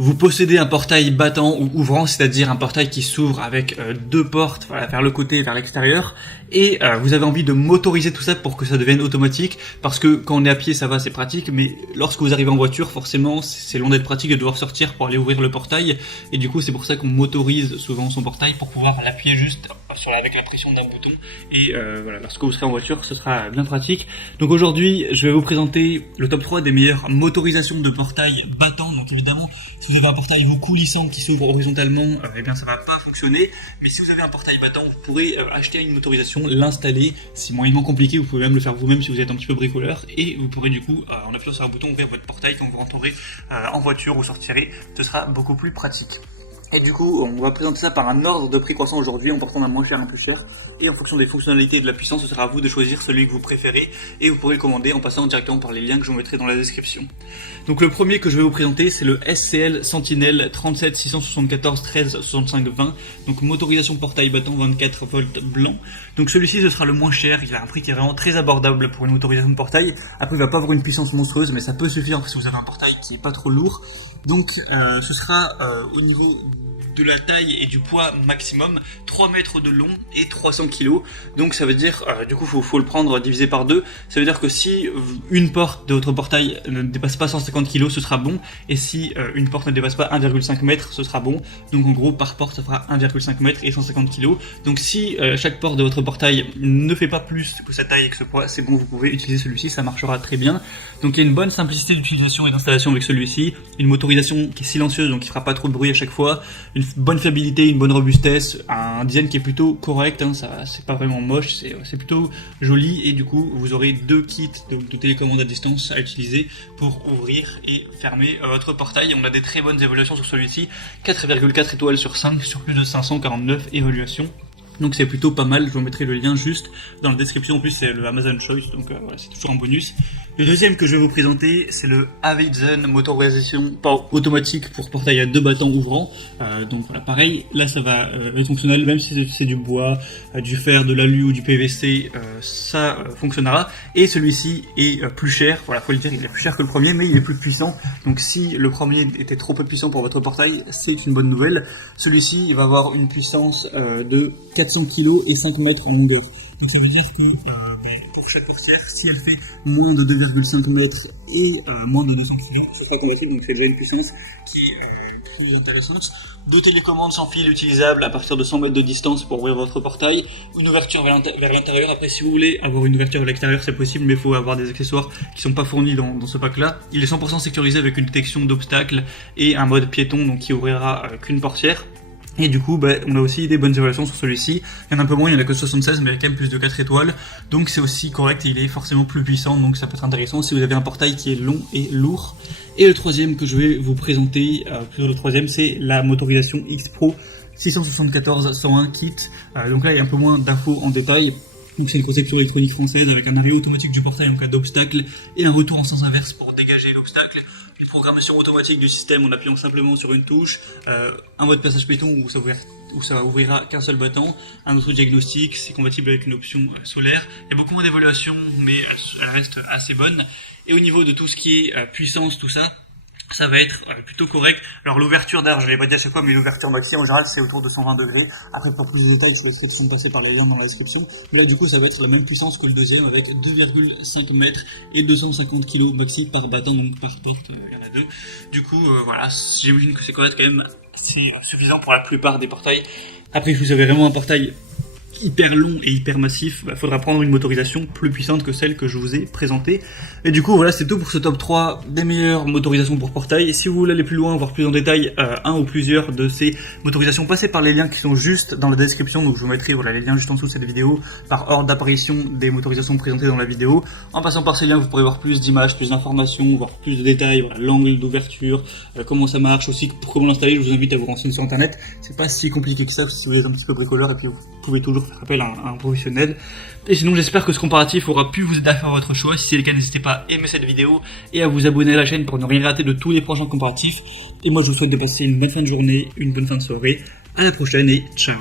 Vous possédez un portail battant ou ouvrant, c'est-à-dire un portail qui s'ouvre avec deux portes, voilà, vers le côté et vers l'extérieur, et vous avez envie de motoriser tout ça pour que ça devienne automatique, parce que quand on est à pied ça va, c'est pratique, mais lorsque vous arrivez en voiture, forcément c'est loin d'être pratique de devoir sortir pour aller ouvrir le portail, et du coup c'est pour ça qu'on motorise souvent son portail pour pouvoir l'appuyer juste avec la pression d'un bouton, et voilà, lorsque vous serez en voiture ce sera bien pratique. Donc aujourd'hui je vais vous présenter le top 3 des meilleures motorisations de portail battant. Donc évidemment, si vous avez un portail vous coulissant qui s'ouvre horizontalement, eh bien ça va pas fonctionner, mais si vous avez un portail battant, vous pourrez acheter une motorisation, l'installer, c'est moyennement compliqué, vous pouvez même le faire vous-même si vous êtes un petit peu bricoleur, et vous pourrez du coup, en appuyant sur un bouton, ouvrir votre portail quand vous rentrerez en voiture ou sortirez, ce sera beaucoup plus pratique. Et du coup, on va présenter ça par un ordre de prix croissant aujourd'hui, en partant d'un moins cher à un plus cher. Et en fonction des fonctionnalités et de la puissance, ce sera à vous de choisir celui que vous préférez. Et vous pourrez le commander en passant directement par les liens que je vous mettrai dans la description. Donc le premier que je vais vous présenter, c'est le SCL Sentinel 37 674 13 65 20. Donc motorisation portail battant 24 volts blanc. Donc celui-ci, ce sera le moins cher. Il a un prix qui est vraiment très abordable pour une motorisation de portail. Après, il va pas avoir une puissance monstrueuse, mais ça peut suffire si vous avez un portail qui est pas trop lourd. Donc ce sera au niveau de la taille et du poids maximum 3 mètres de long et 300 kg. Donc ça veut dire du coup faut le prendre divisé par 2. Ça veut dire que si une porte de votre portail ne dépasse pas 150 kg, ce sera bon, et si une porte ne dépasse pas 1,5 m, ce sera bon. Donc en gros par porte ça fera 1,5 m et 150 kg. Donc si chaque porte de votre portail ne fait pas plus que sa taille et que ce poids, c'est bon, vous pouvez utiliser celui-ci, ça marchera très bien. Donc il y a une bonne simplicité d'utilisation et d'installation avec celui-ci, une motorisation qui est silencieuse, donc qui fera pas trop de bruit à chaque fois, une bonne fiabilité, une bonne robustesse, un design qui est plutôt correct, hein, ça c'est pas vraiment moche, c'est plutôt joli, et du coup vous aurez deux kits de télécommande à distance à utiliser pour ouvrir et fermer votre portail. On a des très bonnes évaluations sur celui-ci, 4,4 étoiles sur 5 sur plus de 549 évaluations. Donc c'est plutôt pas mal, je vous mettrai le lien juste dans la description. En plus c'est le Amazon Choice, donc voilà, c'est toujours un bonus. Le deuxième que je vais vous présenter, c'est le Avizen motorisation automatique pour portail à deux battants ouvrants. Donc voilà, pareil, là ça va être fonctionnel, même si c'est du bois, du fer, de l'alu ou du PVC, ça fonctionnera. Et celui-ci est plus cher, voilà, faut le dire, il est plus cher que le premier, mais il est plus puissant. Donc si le premier était trop peu puissant pour votre portail, c'est une bonne nouvelle. Celui-ci, il va avoir une puissance de 400 kg et 5 mètres en longueur. Donc ça veut dire que pour chaque portière, si elle fait moins de 2,5 mètres et moins de 200 kg, ce sera compatible, donc c'est déjà une puissance qui est plus intéressante. Deux télécommandes sans fil utilisables à partir de 100 mètres de distance pour ouvrir votre portail, une ouverture vers l'intérieur. Après, si vous voulez avoir une ouverture vers l'extérieur, c'est possible, mais il faut avoir des accessoires qui sont pas fournis dans ce pack-là. Il est 100% sécurisé avec une détection d'obstacles et un mode piéton, donc qui ouvrira qu'une portière. Et du coup, on a aussi des bonnes évaluations sur celui-ci. Il y en a un peu moins, il n'y en a que 76, mais il y a quand même plus de 4 étoiles. Donc c'est aussi correct et il est forcément plus puissant, donc ça peut être intéressant si vous avez un portail qui est long et lourd. Et le troisième que je vais vous présenter, plutôt le troisième, c'est la motorisation X Pro 674 101 kit. Donc là, il y a un peu moins d'infos en détail. Donc c'est une conception électronique française avec un arrêt automatique du portail en cas d'obstacle et un retour en sens inverse pour dégager l'obstacle. Programmation automatique du système en appuyant simplement sur une touche, un mode passage piéton où ça ouvrira qu'un seul battant, un autre diagnostic, c'est compatible avec une option solaire. Il y a beaucoup moins d'évaluation, mais elle reste assez bonne. Et au niveau de tout ce qui est puissance, tout ça, ça va être plutôt correct. Alors l'ouverture d'air, je ne l'ai pas dit à chaque fois, mais l'ouverture maxi en général c'est autour de 120 degrés. Après pour plus de détails, je laisserai tout passer par les liens dans la description. Mais là du coup ça va être la même puissance que le deuxième avec 2,5 mètres et 250 kg maxi par battant, donc par porte, il y en a deux. Du coup voilà, j'imagine que c'est correct quand même, c'est suffisant pour la plupart des portails. Après si vous avez vraiment un portail hyper long et hyper massif, faudra prendre une motorisation plus puissante que celle que je vous ai présentée. Et du coup voilà, c'est tout pour ce top 3 des meilleures motorisations pour portail. Et si vous voulez aller plus loin, voir plus en détail un ou plusieurs de ces motorisations, passez par les liens qui sont juste dans la description. Donc je vous mettrai voilà, les liens juste en dessous de cette vidéo par ordre d'apparition des motorisations présentées dans la vidéo. En passant par ces liens, vous pourrez voir plus d'images, plus d'informations, voir plus de détails, voilà, l'angle d'ouverture, comment ça marche, aussi pour comment l'installer. Je vous invite à vous renseigner sur internet, c'est pas si compliqué que ça si vous êtes un petit peu bricoleur, et puis vous pouvez toujours faire appel à un professionnel. Et sinon j'espère que ce comparatif aura pu vous aider à faire votre choix. Si c'est le cas, n'hésitez pas à aimer cette vidéo et à vous abonner à la chaîne pour ne rien rater de tous les prochains comparatifs. Et moi je vous souhaite de passer une bonne fin de journée, une bonne fin de soirée. À la prochaine et ciao.